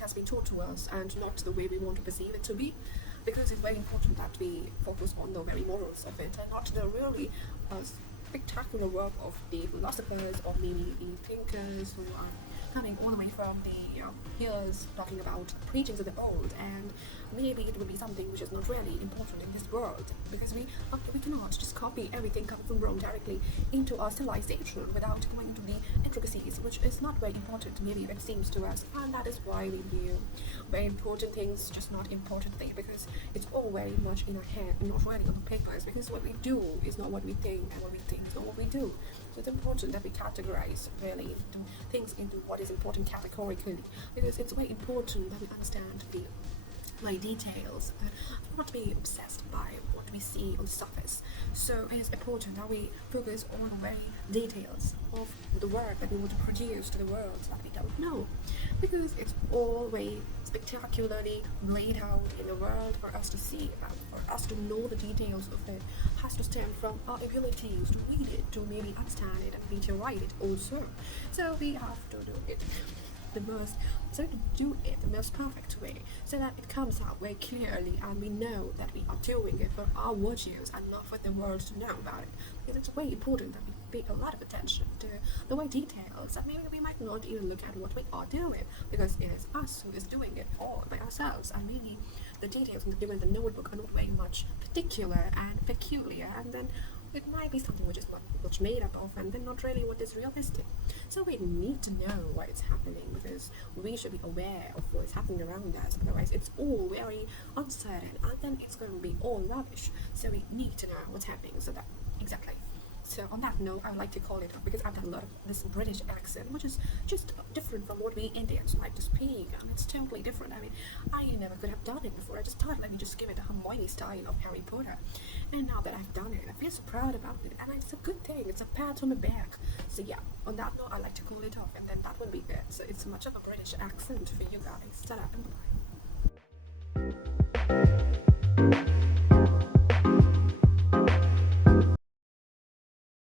has been taught to us and not the way we want to perceive it to be, because it's very important that we focus on the very morals of it and not the really spectacular work of the philosophers or maybe the thinkers who are coming all the way from the years talking about preachings of the old, and maybe it would be something which is not really important in this world, because we cannot just copy everything coming from Rome directly into our civilization without going into the intricacies, which is not very important maybe it seems to us, and that is why we view very important things just not important things, because it's all very much in our head and not really on the papers, because what we do is not what we think and what we think is not what we do. So it's important that we categorize really into things into what is important categorically, because it's very important that we understand the my details and not be obsessed by what we see on the surface. So it is important that we focus on the very details of the work that we want to produce to the world that we don't know, because it's all very spectacularly laid out in the world for us to see, and for us to know the details of it has to stem from our abilities to read it, to maybe understand it, and maybe to write it also. So we have to do it the most perfect way, so that it comes out very clearly and we know that we are doing it for our virtues and not for the world to know about it. Because it's very important that we pay a lot of attention to the way details, and maybe we might not even look at what we are doing, because it is us who is doing it all by ourselves, and maybe the details given in the notebook are not very much particular and peculiar, and then it might be something which is not much made up of, and then not really what is realistic. So we need to know what is happening, because we should be aware of what is happening around us. Otherwise, it's all very uncertain, and then it's going to be all rubbish. So we need to know what's happening. So that exactly. So on that note, I would like to call it off, because I've done a lot of this British accent, which is just different from what we Indians like to speak, and it's totally different. I mean, I never could have done it before. I just thought, let me just give it a Hermione style of Harry Potter. And now that I've done it, I feel so proud about it, and it's a good thing. It's a pat on the back. So yeah, on that note, I like to call it off, and then that would be it. So it's much of a British accent for you guys. Ta-da and bye.